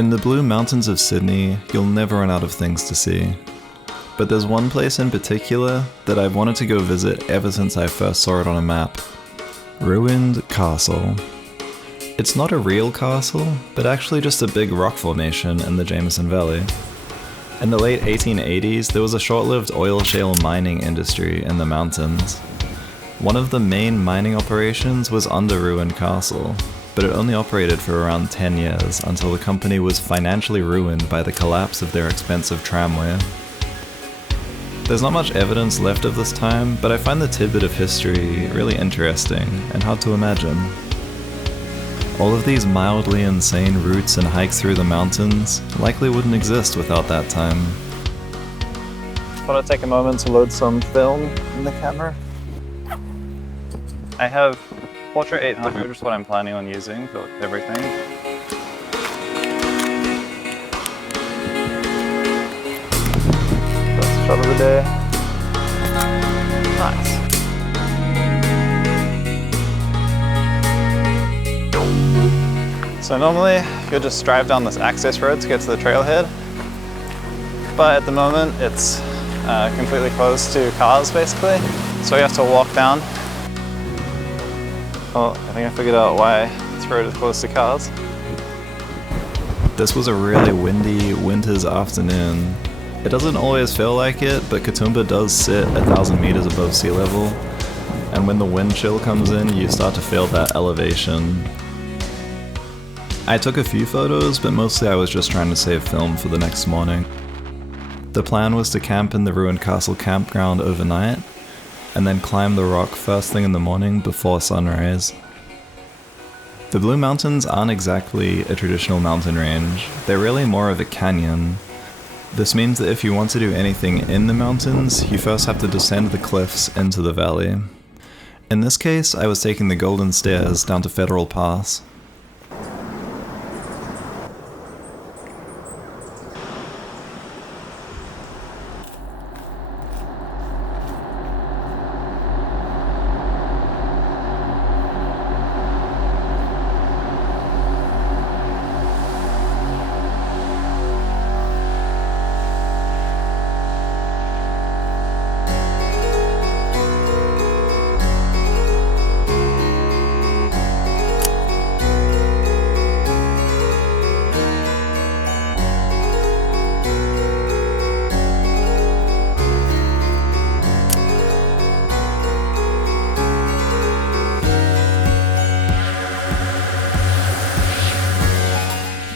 In the Blue Mountains of Sydney, you'll never run out of things to see. But there's one place in particular that I've wanted to go visit ever since I first saw it on a map. Ruined Castle. It's not a real castle, but actually just a big rock formation in the Jameson Valley. In the late 1880s, there was a short-lived oil shale mining industry in the mountains. One of the main mining operations was under Ruined Castle, but it only operated for around 10 years until the company was financially ruined by the collapse of their expensive tramway. There's not much evidence left of this time, but I find the tidbit of history really interesting and hard to imagine. All of these mildly insane routes and hikes through the mountains likely wouldn't exist without that time. Thought I'd take a moment to load some film in the camera. I have Portra 800, which is what I'm planning on using for everything. First shot of the day. Nice. So normally you'll just drive down this access road to get to the trailhead, but at the moment it's completely closed to cars basically, so you have to walk down. Oh, I think I figured out why this road is closed to cars. This was a really windy winter's afternoon. It doesn't always feel like it, but Katoomba does sit 1,000 meters above sea level, and when the wind chill comes in, you start to feel that elevation. I took a few photos, but mostly I was just trying to save film for the next morning. The plan was to camp in the Ruined Castle campground overnight, and then climb the rock first thing in the morning before sunrise. The Blue Mountains aren't exactly a traditional mountain range, they're really more of a canyon. This means that if you want to do anything in the mountains, you first have to descend the cliffs into the valley. In this case, I was taking the Golden Stairs down to Federal Pass.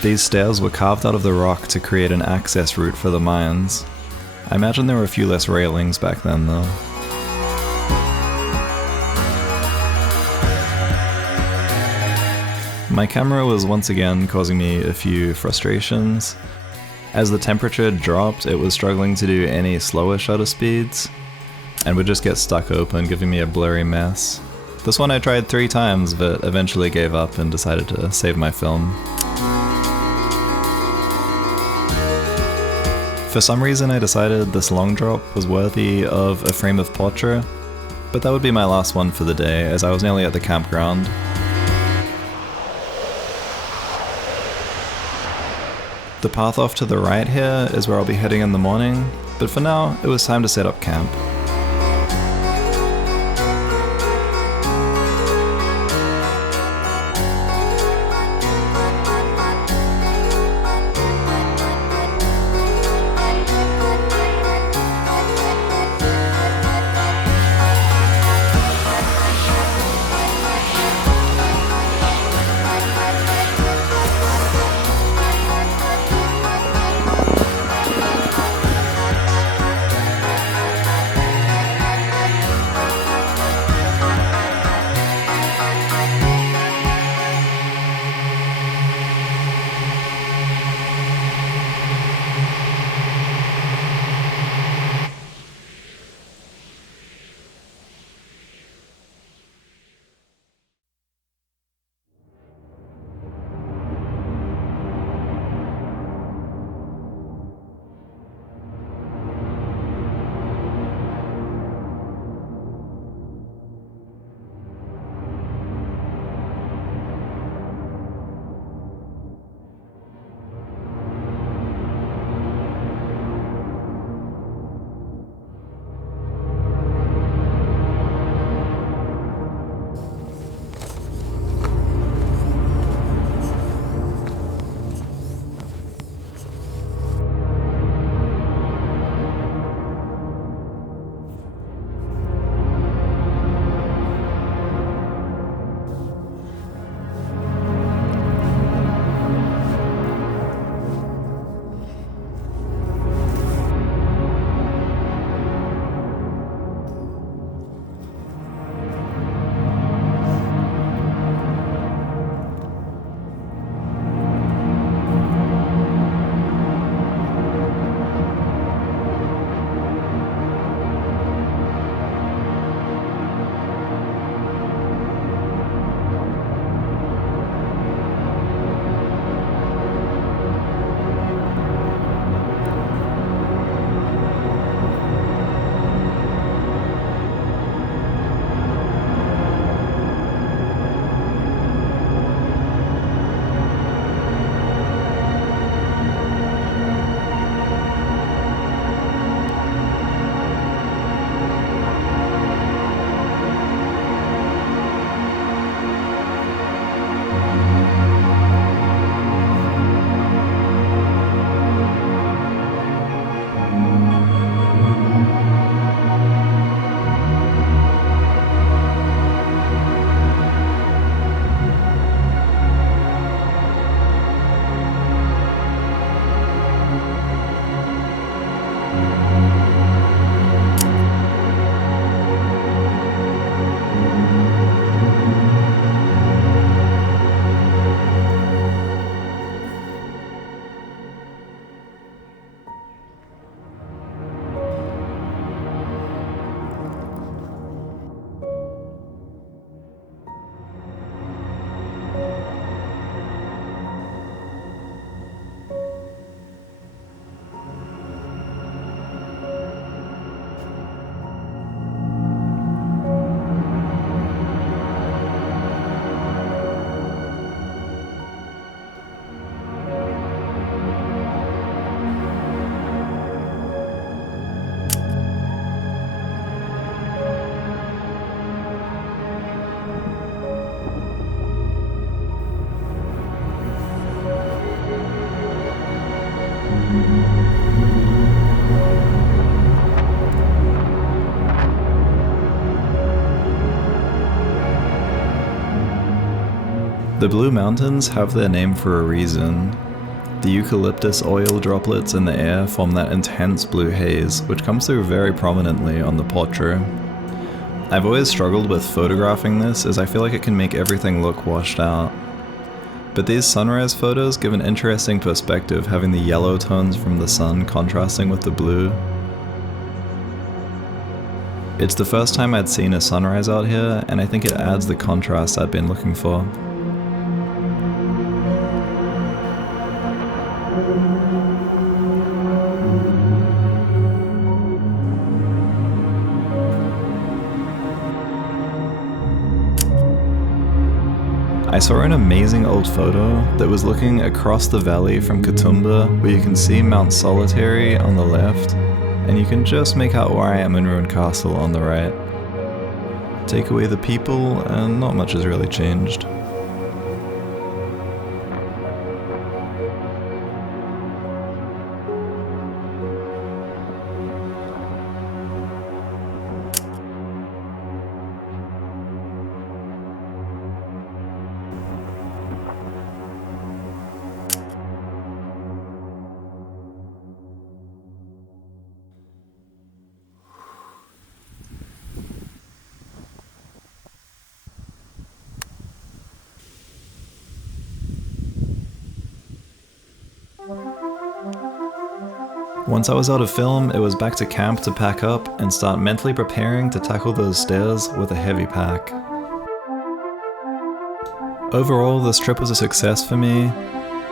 These stairs were carved out of the rock to create an access route for the mines. I imagine there were a few less railings back then though. My camera was once again causing me a few frustrations. As the temperature dropped, it was struggling to do any slower shutter speeds, and would just get stuck open, giving me a blurry mess. This one I tried 3 times, but eventually gave up and decided to save my film. For some reason I decided this long drop was worthy of a frame of Portra, but that would be my last one for the day as I was nearly at the campground. The path off to the right here is where I'll be heading in the morning, but for now it was time to set up camp. The Blue Mountains have their name for a reason. The eucalyptus oil droplets in the air form that intense blue haze, which comes through very prominently on the Portra. I've always struggled with photographing this, as I feel like it can make everything look washed out. But these sunrise photos give an interesting perspective, having the yellow tones from the sun contrasting with the blue. It's the first time I'd seen a sunrise out here, and I think it adds the contrast I'd been looking for. I saw an amazing old photo that was looking across the valley from Katoomba, where you can see Mount Solitary on the left, and you can just make out where I am in Ruined Castle on the right. Take away the people, and not much has really changed. Once I was out of film, it was back to camp to pack up and start mentally preparing to tackle those stairs with a heavy pack. Overall, this trip was a success for me.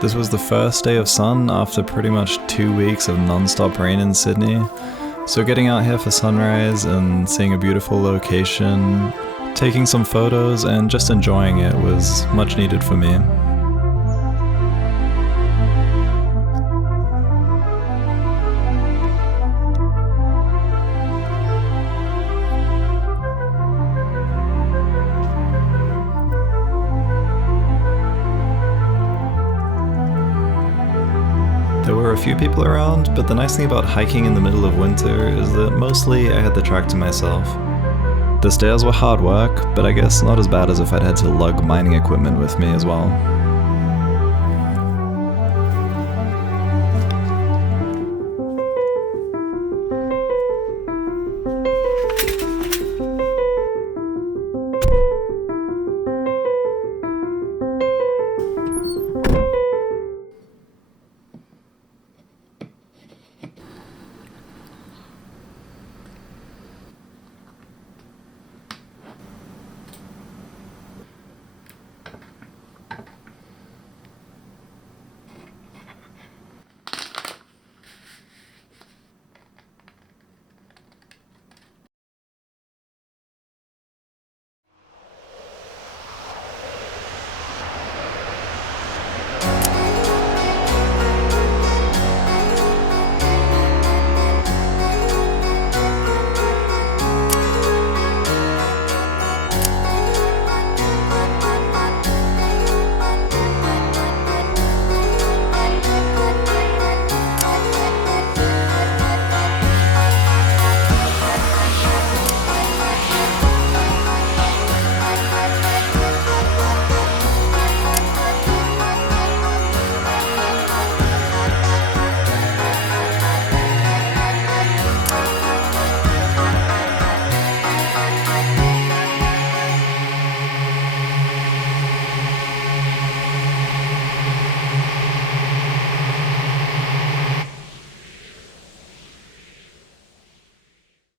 This was the first day of sun after pretty much 2 weeks of non-stop rain in Sydney, so getting out here for sunrise and seeing a beautiful location, taking some photos and just enjoying it was much needed for me. There were a few people around, but the nice thing about hiking in the middle of winter is that mostly I had the track to myself. The stairs were hard work, but I guess not as bad as if I'd had to lug mining equipment with me as well.